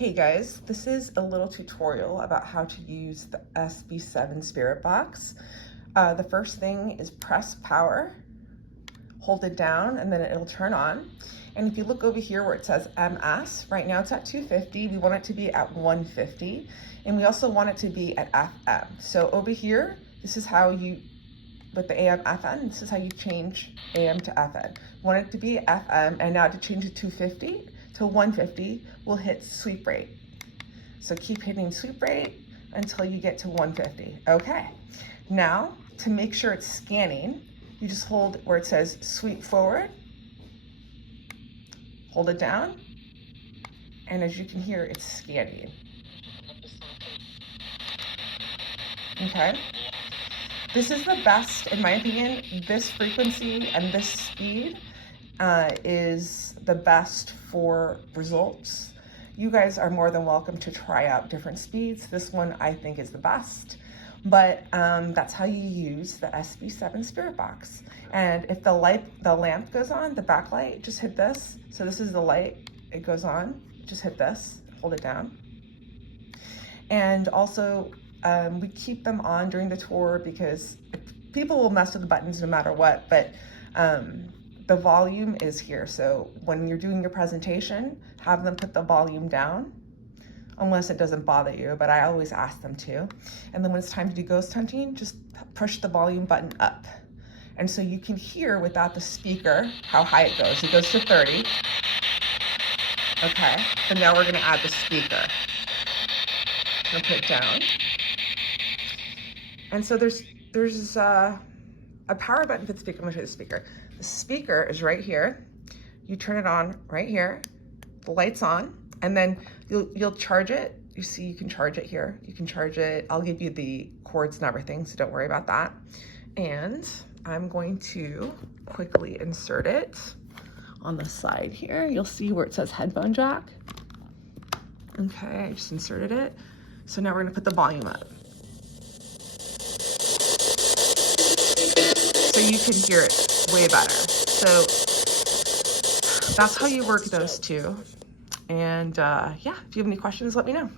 Hey guys, this is a little tutorial about how to use the SB7 Spirit Box. The first thing is press power, hold it down, and then it'll turn on. And if you look over here where it says MS, right now it's at 250, we want it to be at 150, and we also want it to be at FM. So over here, this is how you, with the AM FM, this is how you change AM to FM. Want it to be FM, and now to change it to 250 to 150, we'll hit sweep rate. So keep hitting sweep rate until you get to 150. Okay, now to make sure it's scanning, you just hold where it says sweep forward, hold it down, and as you can hear, it's scanning. Okay, this is the best, in my opinion. This frequency and this speed is the best for results. You guys are more than welcome to try out different speeds. This one I think is the best, but that's how you use the SB7 Spirit Box. And if the lamp goes on, the backlight, just hit this. So this is the light, it goes on, just hit this, hold it down. And also we keep them on during the tour because people will mess with the buttons no matter what, but the volume is here. So when you're doing your presentation, have them put the volume down, unless it doesn't bother you, but I always ask them to. And then when it's time to do ghost hunting, just push the volume button up. And so you can hear without the speaker how high it goes. It goes to 30. Okay, and now we're gonna add the speaker. I'm gonna put it down. And so there's a power button for the speaker. I'm gonna show you the speaker. The speaker is right here. You turn it on right here. The light's on, and then you'll charge it. You see, you can charge it here. You can charge it. I'll give you the cords and everything, so don't worry about that. And I'm going to quickly insert it on the side here. You'll see where it says headphone jack. Okay, I just inserted it. So now we're gonna put the volume up. So you can hear it way better. So that's how you work those two. And yeah, if you have any questions, let me know.